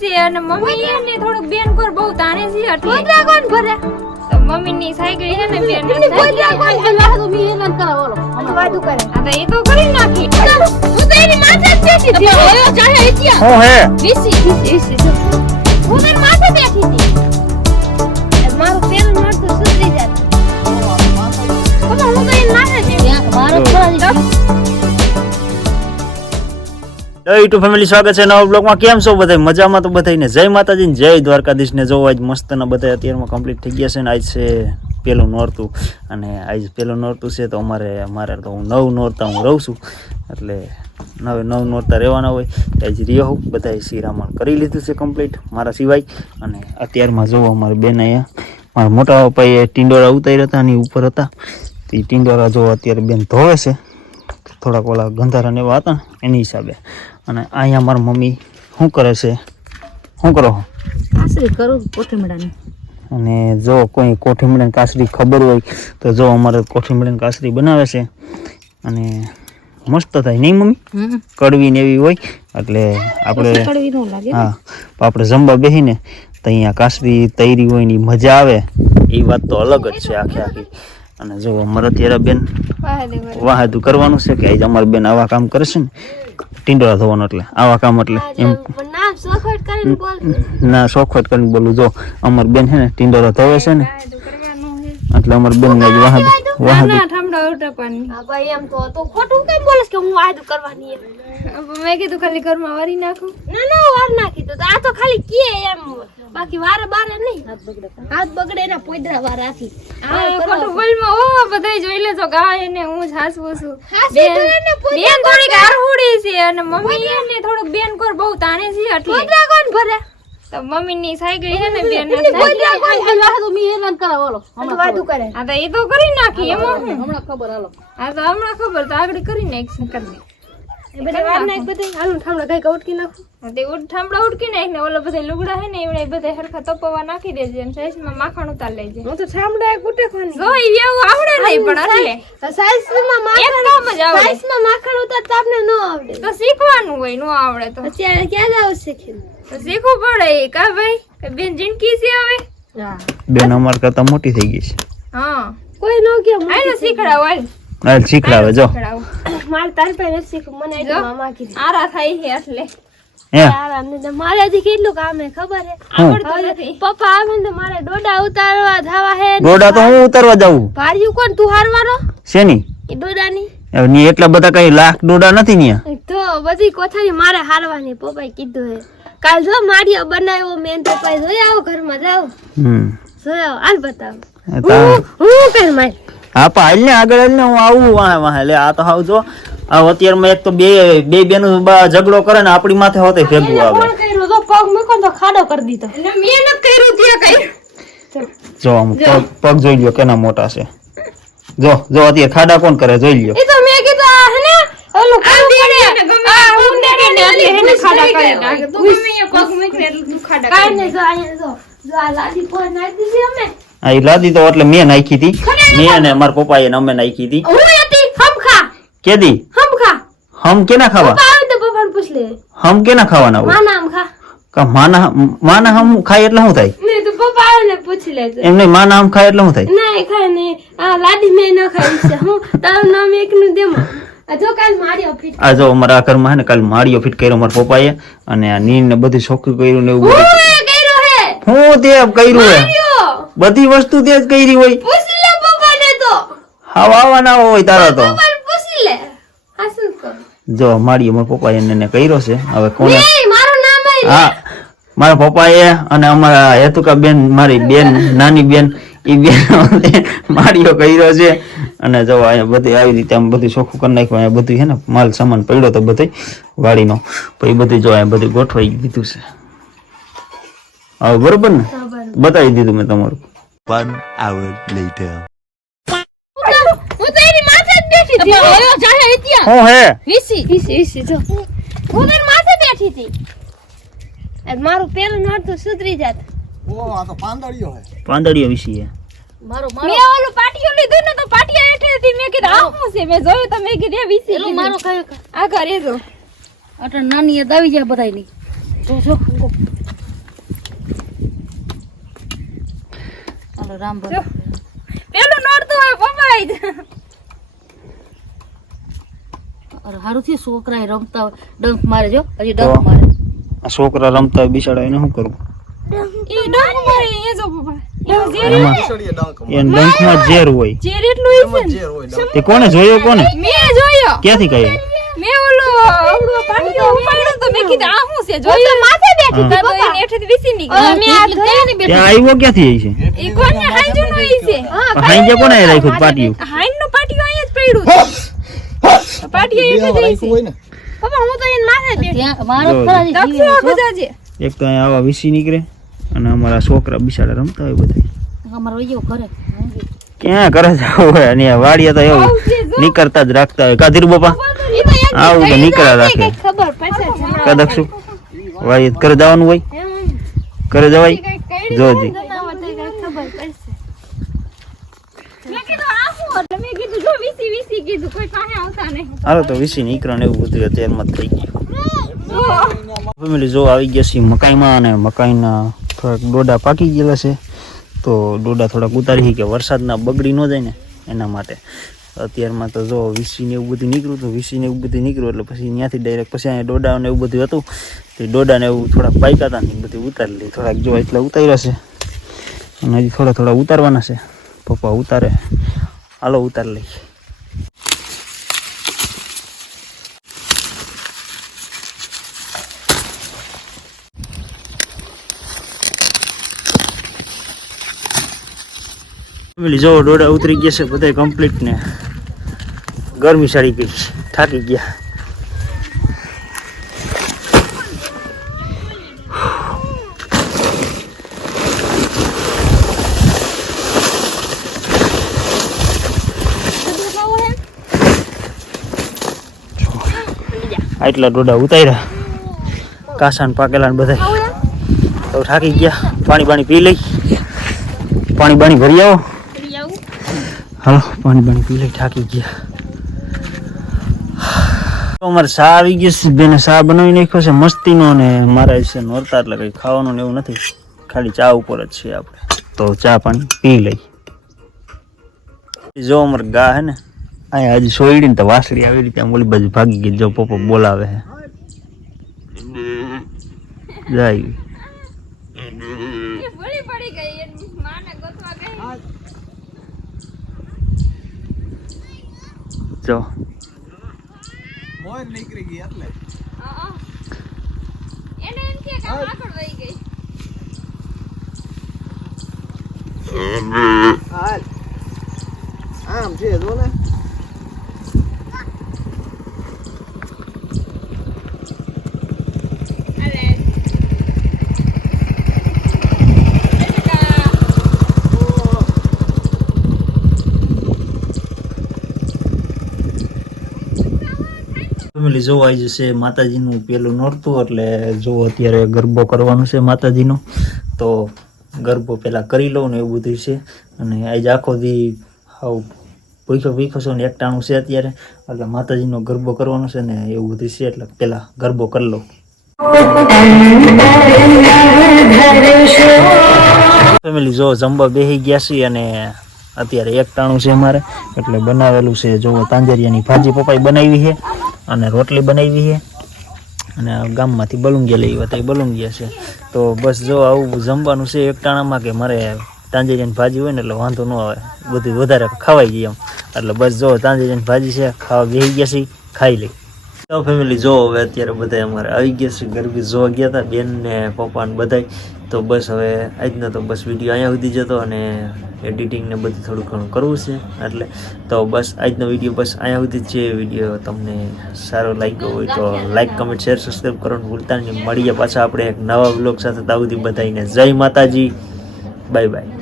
છે અને મમ્મી એને થોડુંક બેન પર બહુ તાણે છે એટલે ગોદરા કોણ ભરે તો મમ્મી ની સાયકલ છે ને બેન ની ગોદરા કોણ ભરે તો મી એલાન કરાવલો અમે વાદુ કરે આ તો એ તો કરી નાખી હું તો એની માથે જ બેઠી હતી એ ચાહે ઇતિયા હું હે વીસી હું તેની માથે બેઠી હતી મારું પેલું નોટ તો સુધરી જાત હું તો એની માથે જ મારો થોડા યુટ્યુબ ફેમિલી સ્વાગત છે નવા બ્લોગમાં. કેમ છો બધા? મજામાં તો બધાને જય માતાજી ને જય દ્વારકાધીશ ને. જો આજ મસ્તના બધા અત્યારમાં કમ્પ્લીટ થઈ ગયા છે ને આજ છે પેલું નોરતું અને આજ પેલું નોરતું છે તો મારે તો હું 9 નોરતા હું રહું છું એટલે 9 નોરતા રહેવાના હોય આજ રહ્યો હું. બધાએ શ્રીરામણ કરી લીધું છે કમ્પ્લીટ મારા સિવાય. અને અત્યારમાં જોવો અમારે બેન અહીંયા મારા મોટા પપ્પાએ ટીંડોરા ઉતાર્યા હતા અને ઉપર હતા તો એ ટીંડોરા જો અત્યારે બેન ધોવે છે. થોડાક ઓલા ગંધારા ને એવા હતા ને એની હિસાબે. અને અહીંયા મારા મમ્મી શું કરે છે? શું કરો? કાસરી કરું કોઠીમડાની. અને જો કોઈ કોઠીમડાની કાસરી ખબર હોય તો જો અમારે કોઠીમડાની કાસરી બનાવે છે અને મસ્ત થાય નહીં મમ્મી? કડવી ને એવી હોય એટલે આપણે હા આપણે જમવા બેસીને તો અહીંયા કાસરી તૈરી હોય ની મજા આવે એ વાત તો અલગ જ છે આખી. અને જો અમારે અત્યારે બેન વાહદું કરવાનું છે કે આજે અમારે બેન આવા કામ કરે છે ને ટીંડોરા ધોવાનું એટલે આવા કામ એટલે એમ ના શોખવટ કરીને બોલું. જો અમાર બેન છે ને ટીંડોરા ધોવે છે ને એટલે અમાર બેન ને વાહદું મેં કીધું ખાલી ઘરમાં વારી નાખું ના વાર નાખી તો આ તો ખાલી કે એમ બાકી વારે બારે નહીં હાથ બગડે એના પોદરા વાર રાખી ખોટું બોલમાં ઓ બધાય જોઈ લેજો ગાય ને હું જ હાસવું છું બેન થોડીક આરહુડી છે અને મમ્મી એને થોડુંક બેન કોર બહુ તાણે છે એટલે પોદરા કોણ ભરે તો મમ્મી ની સાયકલ છે ને બેન પોદરા કોણ ભરે તો મી એલાન કરાવલો અમે વાદુ કરે આ તો એ તો કરી નાખી એમાં હમણાં ખબર હાલો આ તો હમણાં ખબર તો આગળ કરી નાખી કરી એ બધા વાર નાખ બધા હાલું ઠામડા કઈ ઉટકી નાખું તે ઠામડા ઉટકી નાખ ને ઓલા બધા લુગડા હે ને એવડે બધા હરખા તપવા નાખી દેજે અને સાઈઝમાં માખણ ઉતાર લેજે હું તો ઠામડા ઉટે ખાની જો ઈ એવું આવડે નહીં પણ એટલે સાઈઝમાં માખણ કામ જ આવડે સાઈઝમાં માખણ ઉતારતા આપને નો આવડે તો શીખવાનું હોય નો આવડે તો અત્યારે ક્યાં જાવ શીખીને તો શીખવું પડે કા ભાઈ કે બેન જિંદગી છે હવે હા બેન અમાર કરતા મોટી થઈ ગઈ છે હા કોઈ નો કે આને શીખડાવ હાલ શીખડાવે જો માર તાર પહેલે શીખ મને એટલે મામા કીધું આરા થાય છે એટલે હે આરામ ને મારે હજી કેટલું કામ હે ખબર હે આવડતું નથી પપ્પા આવે ને મારે ડોડા ઉતારવા જાવા હે ડોડા તો હું ઉતારવા જાઉં ભાર્યું કોણ તું હારવાનો શેની એ ડોડાની ની એટલા બધા કઈ લાખ ડોડા નથી ની તો બધી કોથળી મારે હારવાની પપ્પાએ કીધું હે કાલ જો મારિયો બનાવ્યો મેં પપ્પાએ જોઈ આવો ઘરમાં જાવ જોયો હાલ બતાવ હું કર માર હા પા હાલ ને આગળ હાલ ને હું આવું વાહે લે આ તો હાવ જો આ અત્યારમાં એક તો બે બેનું ઝઘડો કરે ને આપણી માથે હોતે ભેગું આવે કોણ કર્યું તો પગ મૂકો તો ખાડો કરી દીધો એટલે મેં ન કર્યું ત્યાં કઈ જો આમ પગ જોઈ લ્યો કેના મોટા છે જો અત્યારે ખાડા કોણ કરે જોઈ લ્યો એ તો મેં કીધું આ હે ને ઓલું ખાડી ને આ ઉંદેડી ને એટલે હેને ખાડા કરી નાખે તું ગમે એ પગ મૂકને એટલે તું ખાડા કાઈ ને જો અહીંયા જો આ લાદી પર નાખી દીધી અમે આ ઈ લાદી તો એટલે મેં નાખી હતી મેં અને મારા પપ્પાએ અમે નાખી હતી હું હતી હમખા કેદી હમખા હમ કેના ખાવા પપ્પા આવે તો પપ્પાને પૂછ લે હમ કેના ખાવાના હોય માના હમખા કા માના હમ ખાય એટલે શું થાય નહીં તો પપ્પા આવે ને પૂછી લેજો એમ નહીં માના હમ ખાય એટલે શું થાય નહીં ખાય ને આ લાદી મેં ન ખાઈ છે હું તારું નામ એકનું દેમાં આ જો કાલ માર્યો ફિટ આ જો અમારા ઘરમાં હે ને કાલ માળિયો ફિટ કર્યો મારા પપ્પાએ અને આ નીન ને બધું ચોખ્ખું કર્યું ને એવું કર્યો હે હું તે કર્યું હે બધી વસ્તુ તે જ કરી હોય પૂછી લે પપ્પાને તો હાવ આવવાના હોય તારા તો પપ્પાને પૂછી લે આ શું કર જો માળિયો મારા પપ્પાએ એને કર્યો છે હવે કોને નહીં મારું નામ હે હા મારા પપ્પાએ અને અમારા હેતુકા બેન મારી બેન નાની બેન એ બેન માળિયો કર્યો છે અને જો અહીંયા બધી આવી રીતે આમ બધું ચોખ્ખું કરી નાખ્યું અહીંયા બધું છે ને માલ સામાન પડ્યો તો બધું વાડીનો પછી બધું જો અહીંયા બધું ગોઠવાઈ દીધું છે હવે બરોબર ને બતાવી દીધું મેં તમારું 1 hour later હું તો એની માથે જ બેઠી હતી આયો જાહે ઇતિયા હું હે વીસી જો હું તેની માથે બેઠી હતી મારું પેલું નોટ તો સુધરી જાત ઓ આ તો પાંદડીયો હે પાંદડીયો વિશે હે મેં ઓલું પાટિયું લીધું ને તો પાટિયા હેઠે હતી મેં કીધું આ શું છે મેં જોયું તો મેં કીધું વીસી એલો મારો કયો આ કરે જો અટ નાની યાદ આવી જાય બધાયની જો હાલો રામ જો. પેલું નોરતું હોય પપ્પા અરે હારું થી છોકરા રમતા હોય ડંખ મારે જો હજી ડંખ મારે આ છોકરા રમતા હોય બિચારા એને શું કરવું? ઈ ડંખ મારે એ જો પપ્પા એમાં ઝેર એમાં ખીચડીએ ડંખ એ ડંખમાં ઝેર હોય. ઝેર એટલું હોય છે ને. ઝેર હોય ડંખ. તે કોને જોયો? કોને મેં જોયો. ક્યાંથી કહ્યું? મેં ઓલો આવડો પાટીઓ ઉપાડ્યો તો મેં કીધું આ શું છે જોયો માથે બેઠી હા. તો એને હેઠેથી વિસી નીકળી મેં આ ધોઈને ત્યાં આવ્યો ક્યાંથી આવી છે? ઈ કોને હાંજુનો ઈ છે હાંજે કોને રાખ્યું પાટિયું? હાઈનનું પાટીઓ અહીંયા જ પડ્યું છે પાટીઓ એક જ બે રહી રાખ્યું હોય ને. પપ્પા હું તો એને માથે બેઠી ત્યાં મારો જો, ખરા જીવે દક્ષિણ છો બધા છે એક તો અહીંયા આવા વીસી નીકળે અને અમારા છોકરા બિચારા રમતા હોય બધા. અમારો વયો કરે ક્યાં કરે છે હોય? અને આ વાડિયા તો એવું નીકળતા જ રાખતા હોય. કાધીર બાપા ઈ તો એક આવું તો નીકળ્યા રાખે. કઈ ખબર પડશે કદકશું વાડિયા ઘરે જવાનું હોય, ઘરે જવાય જોજી. ખબર પડશે મેં કીધું આ શું એટલે મેં કીધું જો વીસી કીધું કોઈ પાસે આવતા નહીં હાલો તો વીસી નીકળે ને એવું બધું અત્યારમાં જ થઈ ગયું. જો ફેમિલી જો આવી ગયા છે મકાઈમાં અને મકાઈના થોડાક ડોડા પાકી ગયેલા છે તો ડોડા થોડાક ઉતારી કે વરસાદના બગડી ન જાય ને એના માટે. અત્યારમાં તો જો વીસીને એવું બધું નીકળ્યું તો વીસીને એવું બધું નીકળ્યું એટલે પછી ત્યાંથી ડાયરેક્ટ પછી અહીંયા ડોડા ને એવું બધું હતું તે ડોડાને એવું થોડાક પાક્યા હતા ને એ બધું ઉતારી લઈ. થોડાક જો એટલા ઉતાર્યા છે અને હજી થોડા ઉતારવાના છે. પપ્પા ઉતારે, હાલો ઉતારી લઈ. જો ડોડા ઉતરી ગયા છે બધા કમ્પ્લીટ ને ગરમી સાડી ગઈ, થાકી ગયા. આટલા ડોડા ઉતાર્યા કાસાન પાકેલા ને બધા તો થાકી ગયા. પાણી પી લઈ, પાણી ભરી આવો. હાલો પાણી પી લઈ, થાકી ગયા. અમારે શા આવી ગયો છે, બેને શા બનાવી નાખ્યો છે મસ્તીનો ને મારા છે નોરતા એટલે કઈ ખાવાનું ને એવું નથી, ખાલી ચા ઉપર જ છે આપણે. તો ચા પાણી પી લઈ. જો અમારે ગા હે ને અહીંયા હજી સોયડી ને તો વાસળી આવી રીતે આમ ઓલી બાજુ ભાગી ગઈ. જો પપ્પા બોલાવે હે જાય. ભૂલી પડી ગઈ એની માને ગોતવા ગઈ જો મોય નીકળી ગઈ એટલે. એને એમ કે આગળ વહી ગઈ હાલ આમ છે જો ને. ફેમિલી જો આવી જશે માતાજીનું પેલું નોરતું એટલે જો અત્યારે ગરબો કરવાનો છે માતાજીનો તો ગરબો પેલા કરી લઉં ને એવું બધું છે. અને આજે આખો દી હાવ ભૂખ્યો છો ને એકટાણું છે અત્યારે એટલે માતાજીનો ગરબો કરવાનો છે ને એવું બધું છે એટલે પેલા ગરબો કરી લઉં. ફેમિલી જો જમવા બેસી ગયા છીએ અને અત્યારે એકટાણું છે અમારે એટલે બનાવેલું છે જો તાંજરિયાની ભાજી પપ્પાએ બનાવી છે અને રોટલી બનાવી છે અને ગામમાંથી બલુંગિયા લઈ આવ્યા તો એ બલુંગિયા છે. તો બસ જો આવું જમવાનું છે એકટાણામાં કે મારે તાંજરિયાની ભાજી હોય ને એટલે વાંધો ન આવે, બધું વધારે ખવાઈ ગઈ એમ. એટલે બસ જો તાંજરિયાની ભાજી છે, ખાવા બેસી ગયા છે, ખાઈ લઈ. તો ફેમિલી જો હવે અત્યારે બધા અમારે આવી ગયા છે ગરબી જોવા ગયા હતા બેન ને પપ્પા ને બધા. તો બસ હવે આજનો તો બસ વિડીયો અહીંયા સુધી જતો અને એડિટિંગ ને બધું થોડું ઘણું કરવું છે એટલે તો બસ આજનો વિડીયો બસ અહીંયા સુધી જ છે. વિડીયો તમને સારો લાગ્યો હોય તો લાઈક કમેન્ટ શેર સબસ્ક્રાઈબ કરવાનું ભૂલતા નહીં. મળીએ પાછા આપણે એક નવા વ્લોગ સાથે. ત્યાં સુધી બધાને જય માતાજી, બાય બાય.